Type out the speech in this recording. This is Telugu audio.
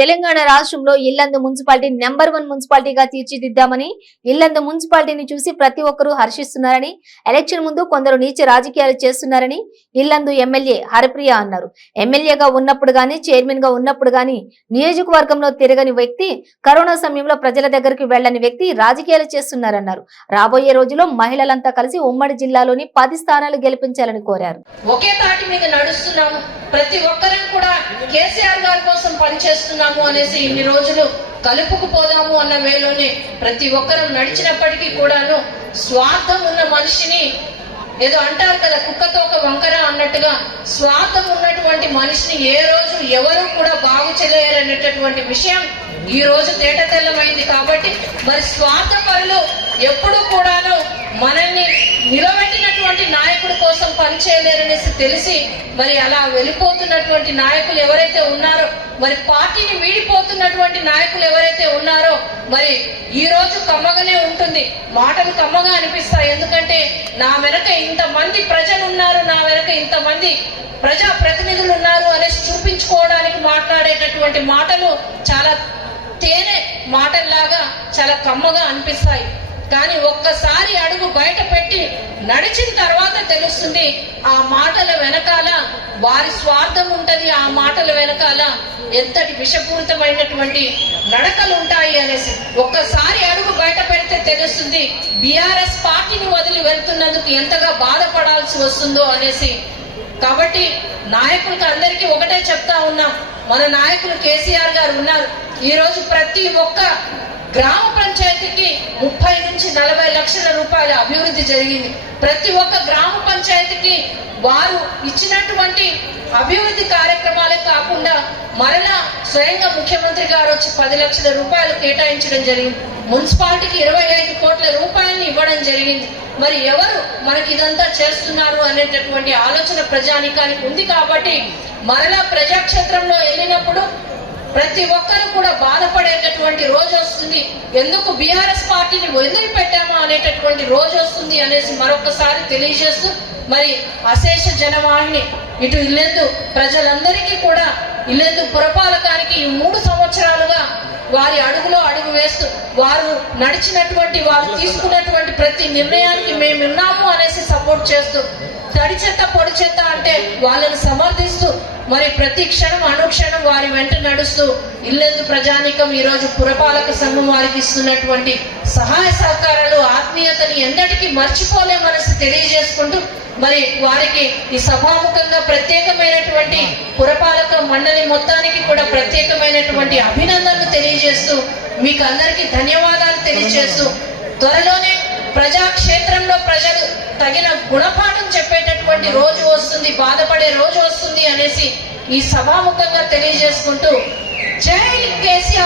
తెలంగాణ రాష్ట్రంలో ఇల్లందు మున్సిపాలిటీ నెంబర్ 1 మున్సిపాలిటీగా తీర్చిదిద్దామని, ఇల్లందు మున్సిపాలిటీని చూసి ప్రతి ఒక్కరూ హర్షిస్తున్నారని, ఎలక్షన్ ముందు కొందరు నీచ రాజకీయాలు చేస్తున్నారని ఇల్లందు ఎమ్మెల్యే హరిప్రియ అన్నారు. ఎమ్మెల్యేగా ఉన్నప్పుడు గాని, చైర్మన్ గా ఉన్నప్పుడు గాని నియోజకవర్గంలో తిరగని వ్యక్తి, కరోనా సమయంలో ప్రజల దగ్గరికి వెళ్లని వ్యక్తి రాజకీయాలు చేస్తున్నారన్నారు. రాబోయే రోజుల్లో మహిళలంతా కలిసి ఉమ్మడి జిల్లాలోని 10 స్థానాలు గెలిపించాలని కోరారు. ఒకే తాటి మీద నడుస్తున్నాము, ప్రతి ఒక్కరం కూడా కేసీఆర్ గారి కోసం పనిచేస్తున్నాము అనేసి ఇన్ని రోజులు కలుపుకుపోదాము అన్న వేలోనే ప్రతి ఒక్కరం నడిచినప్పటికీ కూడాను స్వార్థం ఉన్న మనిషిని, ఏదో అంటారు కదా కుక్కతో ఒక వంకర అన్నట్టుగా, స్వార్థం ఉన్నటువంటి మనిషిని ఏ రోజు ఎవరు కూడా బాగు చేయలేరనేటటువంటి విషయం ఈ రోజు తేట తెల్లమైంది. కాబట్టి మరి స్వార్థ పరులు ఎప్పుడు కూడాను మనల్ని నిలబెట్టినటువంటి నాయకుడి కోసం పనిచేయలేరనేసి తెలిసి మరి అలా వెళ్ళిపోతున్నటువంటి నాయకులు ఎవరైతే ఉన్నారో, మరి పార్టీని వీడిపోతున్నటువంటి నాయకులు ఎవరైతే ఉన్నారో, మరి ఈ రోజు కమ్మగానే ఉంటుంది, మాటలు కమ్మగా అనిపిస్తాయి. ఎందుకంటే నా వెనక ఇంతమంది ప్రజలు ఉన్నారు, నా వెనక ఇంతమంది ప్రజా ప్రతినిధులు ఉన్నారు అనేసి చూపించుకోవడానికి మాట్లాడేటటువంటి మాటలు చాలా తేనె మాటల్లాగా చాలా కమ్మగా అనిపిస్తాయి. కానీ ఒక్కసారి అడుగు బయట పెట్టి నడిచిన తర్వాత తెలుస్తుంది ఆ మాటల వెనకాల వారి స్వార్థం ఉంటది, ఆ మాటల వెనకాల ఎంతటి విషపూరితమైనటువంటి నడకలు ఉంటాయి అనేసి. ఒక్కసారి అడుగు బయట పెడితే తెలుస్తుంది బీఆర్ఎస్ పార్టీని వదిలి వెళ్తున్నందుకు ఎంతగా బాధపడాల్సి వస్తుందో అనేసి. కాబట్టి నాయకులకు అందరికీ ఒకటే చెప్తా ఉన్నాం, మన నాయకులు కేసీఆర్ గారు ఉన్నారు. ఈ రోజు ప్రతి ఒక్క గ్రామ పంచాయతీకి 30 నుంచి 40 లక్షల రూపాయల అభివృద్ధి జరిగింది. ప్రతి ఒక్క గ్రామ పంచాయతీకి వారు ఇచ్చినటువంటి అభివృద్ధి కార్యక్రమాలే కాకుండా మరలా స్వయంగా ముఖ్యమంత్రి గారు వచ్చి 10 లక్షల రూపాయలు కేటాయించడం జరిగింది. మున్సిపాలిటీకి 25 కోట్ల రూపాయలను ఇవ్వడం జరిగింది. మరి ఎవరు మనకి ఇదంతా చేస్తున్నారు అనేటటువంటి ఆలోచన ప్రజానికానికి ఉంది. కాబట్టి మరలా ప్రజాక్షేత్రంలో వెళ్ళినప్పుడు ప్రతి ఒక్కరు కూడా బాధపడేటటువంటి రోజు వస్తుంది, ఎందుకు బీఆర్ఎస్ పార్టీని వదిలిపెట్టామా అనేటటువంటి రోజు వస్తుంది అనేసి మరొకసారి తెలియజేస్తూ, మరి అశేష జనవాహిని ఇటు ఇల్లెందు ప్రజలందరికీ కూడా ఇల్లెందు పురపాలకానికి ఈ 3 సంవత్సరాలుగా వారి అడుగులో అడుగు వేస్తూ వారు నడిచినటువంటి, వారు తీసుకున్నటువంటి ప్రతి నిర్ణయానికి మేమున్నాము అనేసి సపోర్ట్ చేస్తూ, తడి చెత్త పొడి చెత్త అంటే వాళ్ళని సమర్థిస్తూ, మరి ప్రతి క్షణం అనుక్షణం వారి వెంట నడుస్తూ ఇల్లెందు ప్రజానికం ఈ రోజు పురపాలక సంఘం వారికి ఇస్తున్నటువంటి సహాయ సహకారాలు, ఆత్మీయతని ఎన్నటికీ మర్చిపోలేమనేసి తెలియజేసుకుంటూ, మరి వారికి ఈ సభాముఖంగా ప్రత్యేకమైనటువంటి పురపాలక మండలి మొత్తానికి కూడా ప్రత్యేకమైనటువంటి అభినందనలు తెలియజేస్తూ, మీకు అందరికీ ధన్యవాదాలు తెలియజేస్తూ, త్వరలోనే ప్రజాక్షేత్రంలో ప్రజలు తగిన గుణపాఠం చెప్పేటటువంటి రోజు వస్తుంది, బాధపడే రోజు వస్తుంది అనేసి ఈ సభాముఖంగా తెలియజేసుకుంటూ, జై కేసీఆర్.